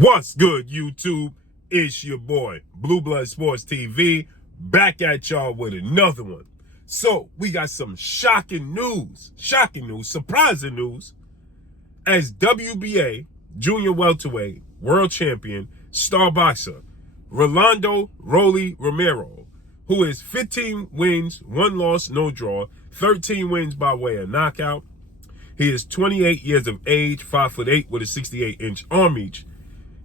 What's good, YouTube? It's your boy, Blue Blood Sports TV, back at y'all with another one. So, we got some shocking news, surprising news, as WBA Junior Welterweight World Champion, star boxer, Rolando Rolly Romero, who is 15 wins, 1 loss, no draw, 13 wins by way of knockout. He is 28 years of age, 5'8" with a 68-inch arm reach.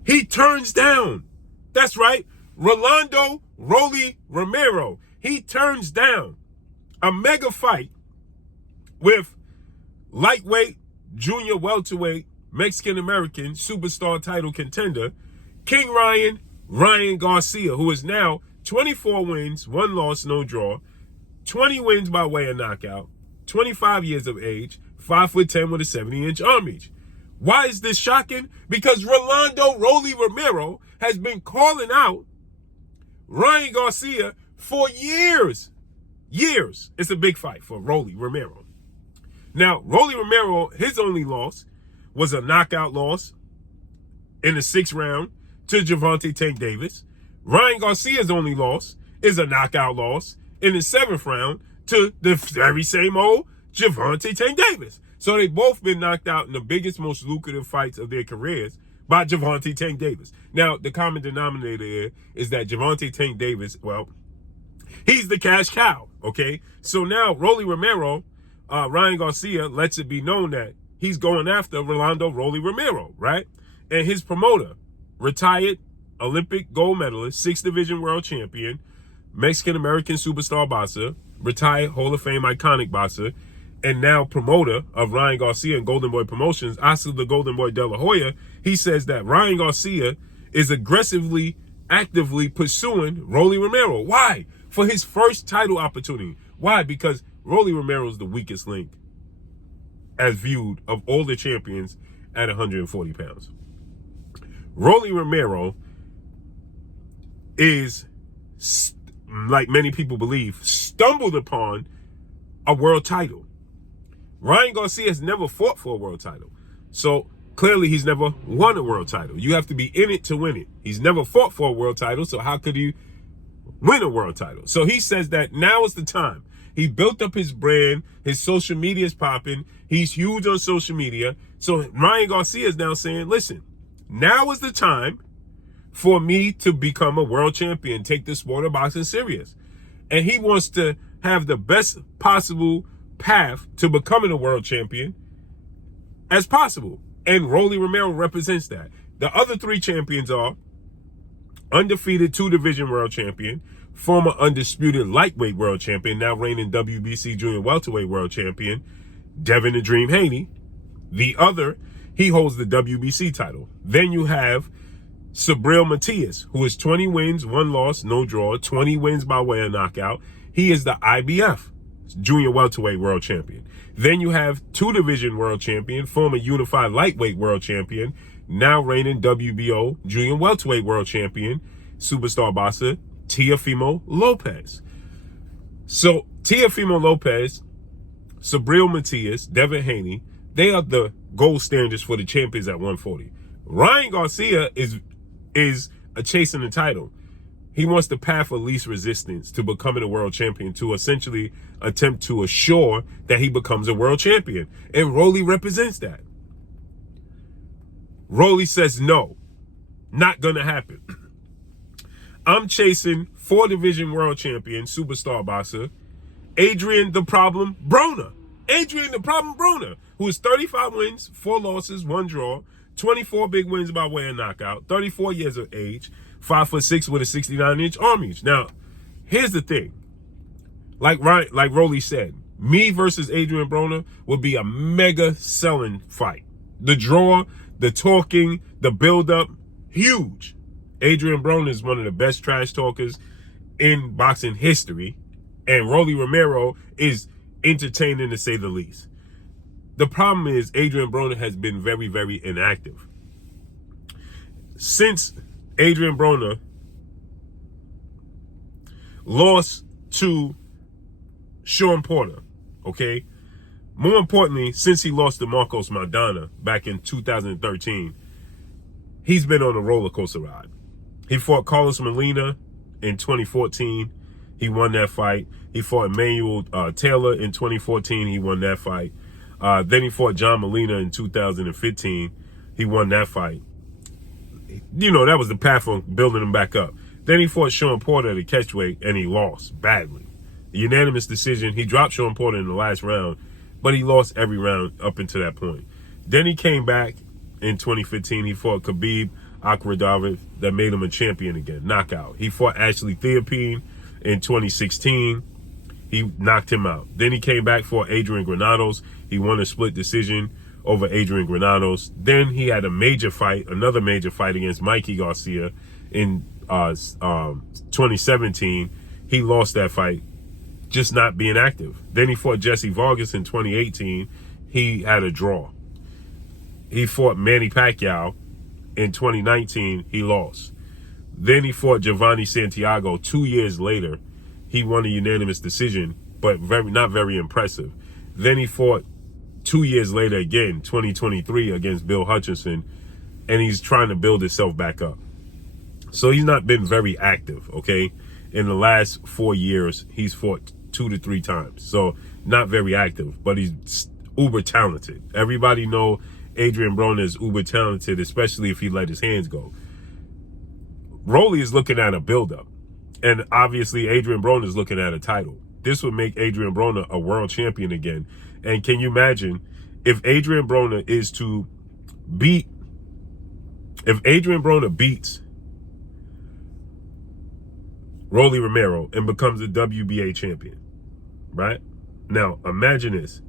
He turns down. That's right. Rolando Rolly Romero. He turns down a mega fight with lightweight, junior welterweight, Mexican-American superstar title contender, King Ryan Garcia, who is now 24 wins, 1 loss, no draw, 20 wins by way of knockout, 25 years of age, 5'10" with a 70-inch arm reach. Why is this shocking? Because Rolando Rolly Romero has been calling out Ryan Garcia for years. Years. It's a big fight for Rolly Romero. Now, Rolly Romero, his only loss was a knockout loss in the 6th round to Gervonta Tank Davis. Ryan Garcia's only loss is a knockout loss in the 7th round to the very same old Gervonta Tank Davis. So they both been knocked out in the biggest, most lucrative fights of their careers by Gervonta Tank Davis. Now, the common denominator here is that Gervonta Tank Davis, well, he's the cash cow, okay? So now Rolly Romero, Ryan Garcia lets it be known that he's going after Rolando Rolly Romero, right? And his promoter, retired Olympic gold medalist, 6th division world champion, Mexican-American superstar boxer, retired Hall of Fame iconic boxer, and now promoter of Ryan Garcia and Golden Boy Promotions, Oscar the Golden Boy De La Hoya, he says that Ryan Garcia is actively pursuing Rolly Romero. Why? For his first title opportunity. Why? Because Rolly Romero is the weakest link, as viewed, of all the champions at 140 pounds. Rolly Romero is, like many people believe, stumbled upon a world title. Ryan Garcia has never fought for a world title. So clearly he's never won a world title. You have to be in it to win it. He's never fought for a world title, so how could he win a world title? So he says that now is the time. He built up his brand. His social media is popping. He's huge on social media. So Ryan Garcia is now saying, listen, now is the time for me to become a world champion, take the sport of boxing serious. And he wants to have the best possible path to becoming a world champion as possible. And Rolly Romero represents that. The other 3 champions are undefeated 2-division world champion, former undisputed lightweight world champion, now reigning WBC junior welterweight world champion, Devin the Dream Haney. The other, he holds the WBC title. Then you have Subriel Matias, who is 20 wins, 1 loss, no draw, 20 wins by way of knockout. He is the IBF junior welterweight world champion. Then you have 2-division world champion, former unified lightweight world champion, now reigning WBO junior welterweight world champion, superstar boxer, Teofimo Lopez. So Teofimo Lopez, Subriel Matias, Devin Haney, they are the gold standards for the champions at 140. Ryan Garcia is chasing the title. He wants the path of least resistance to becoming a world champion, to essentially attempt to assure that he becomes a world champion. And Rolly represents that. Rolly says, no, not going to happen. I'm chasing 4-division world champion, superstar boxer, Adrian the Problem Broner. Adrian the Problem Broner, who is 35 wins, 4 losses, 1 draw, 24 big wins by way of knockout, 34 years of age, 5'6" with a 69-inch arm reach. Now, here's the thing. Like Rolly said, me versus Adrian Broner would be a mega selling fight. The draw, the talking, the build-up, huge. Adrian Broner is one of the best trash talkers in boxing history, and Rolly Romero is entertaining, to say the least. The problem is Adrian Broner has been very, very inactive. Since Adrian Broner lost to Sean Porter, okay? More importantly, since he lost to Marcos Maidana back in 2013, he's been on a roller coaster ride. He fought Carlos Molina in 2014. He won that fight. He fought Emmanuel Taylor in 2014. He won that fight. Then he fought John Molina in 2015. He won that fight. You know, that was the path on building him back up. Then he fought Sean Porter at a catchweight, and he lost badly. A unanimous decision. He dropped Sean Porter in the last round, but he lost every round up until that point. Then he came back in 2015. He fought Khabib Akhmadov, that made him a champion again, knockout. He fought Ashley Theopine in 2016. He knocked him out. Then he came back for Adrian Granados. He won a split decision over Adrian Granados. Then he had a major fight, another major fight against Mikey Garcia in 2017. He lost that fight, just not being active. Then he fought Jesse Vargas in 2018. He had a draw. He fought Manny Pacquiao in 2019. He lost. Then he fought Giovanni Santiago 2 years later. He won a unanimous decision, but not very impressive. Then he fought 2 years later again, 2023, against Bill Hutchinson, and he's trying to build himself back up. So he's not been very active, okay? In the last 4 years, he's fought 2 to 3 times. So not very active, but he's uber talented. Everybody know Adrian Broner is uber talented, especially if he let his hands go. Rolly is looking at a buildup, and obviously Adrian Broner is looking at a title. This would make Adrian Broner a world champion again. And can you imagine if Adrian Broner beats Rolly Romero and becomes a WBA champion, right? Now, imagine this.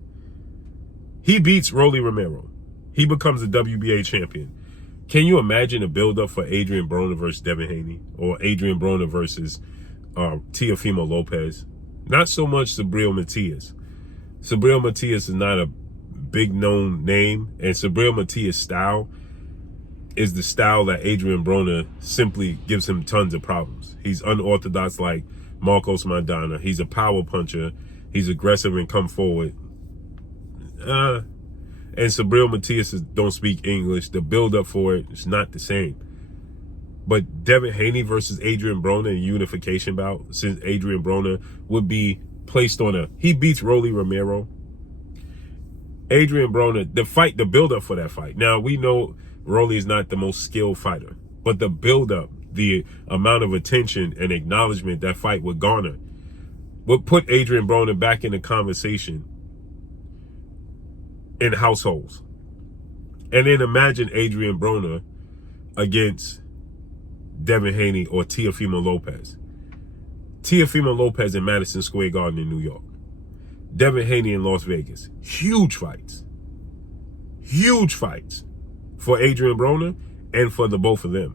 He beats Rolly Romero. He becomes a WBA champion. Can you imagine a build-up for Adrian Broner versus Devin Haney, or Adrian Broner versus Teofimo Lopez? Not so much Subriel Matias. Subriel Matias is not a big-known name, and Subriel Matias' style is the style that Adrian Broner simply gives him tons of problems. He's unorthodox like Marcos Maidana. He's a power puncher. He's aggressive and come forward. And Subriel Matias don't speak English. The build-up for it is not the same. But Devin Haney versus Adrian Broner in unification bout, since Adrian Broner would be placed on he beats Rolly Romero. Adrian Broner, the build-up for that fight. Now, we know Rolly is not the most skilled fighter, but the build-up, the amount of attention and acknowledgement that fight would garner, would put Adrian Broner back in the conversation in households. And then imagine Adrian Broner against Devin Haney or Teofimo Lopez. Teofimo Lopez in Madison Square Garden in New York. Devin Haney in Las Vegas. Huge fights. Huge fights for Adrian Broner and for the both of them.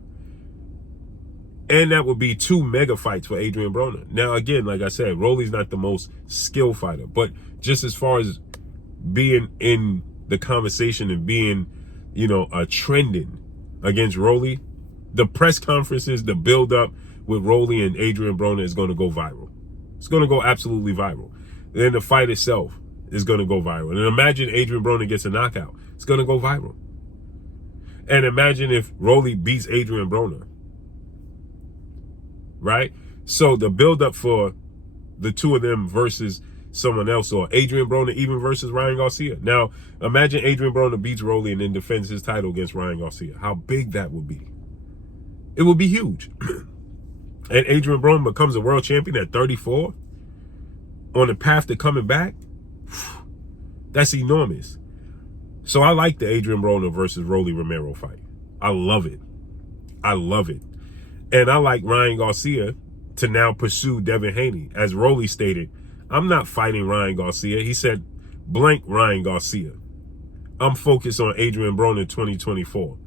And that would be 2 mega fights for Adrian Broner. Now, again, like I said, Rolly's not the most skilled fighter, but just as far as being in the conversation and being, trending against Rolly, the press conferences, the build-up with Rolly and Adrian Broner is going to go viral. It's going to go absolutely viral. Then the fight itself is going to go viral. And imagine Adrian Broner gets a knockout. It's going to go viral. And imagine if Rolly beats Adrian Broner. Right? So the build-up for the two of them versus someone else, or Adrian Broner even versus Ryan Garcia. Now, imagine Adrian Broner beats Rolly and then defends his title against Ryan Garcia. How big that would be. It would be huge. And Adrian Broner becomes a world champion at 34 on the path to coming back. That's enormous. So I like the Adrian Broner versus Rolly Romero fight. I love it. I love it. And I like Ryan Garcia to now pursue Devin Haney. As Rolly stated, I'm not fighting Ryan Garcia. He said, blank Ryan Garcia. I'm focused on Adrian Broner 2024.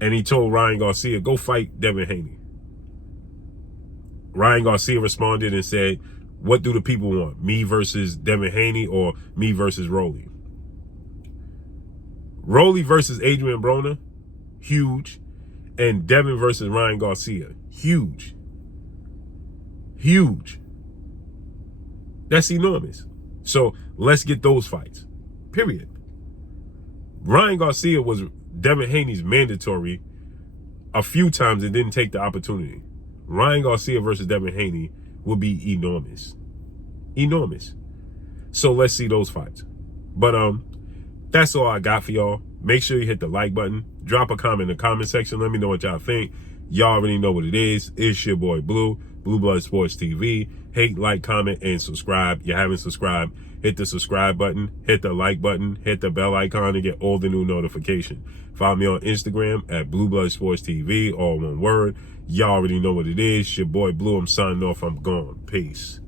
And he told Ryan Garcia, go fight Devin Haney. Ryan Garcia responded and said, what do the people want? Me versus Devin Haney or me versus Rolly? Rolly versus Adrian Broner, huge. And Devin versus Ryan Garcia, huge. Huge. That's enormous. So let's get those fights. Period. Ryan Garcia was Devin Haney's mandatory a few times and didn't take the opportunity. Ryan Garcia versus Devin Haney will be enormous. Enormous. So let's see those fights. But that's all I got for y'all. Make sure you hit the like button. Drop a comment in the comment section. Let me know what y'all think. Y'all already know what it is. It's your boy Blue, Blue Blood Sports TV. Hate, like, comment, and subscribe. You haven't subscribed, hit the subscribe button, hit the like button, hit the bell icon to get all the new notifications. Follow me on Instagram at Blue Blood Sports TV, all one word. Y'all already know what it is. Your boy Blue. I'm signing off. I'm gone. Peace.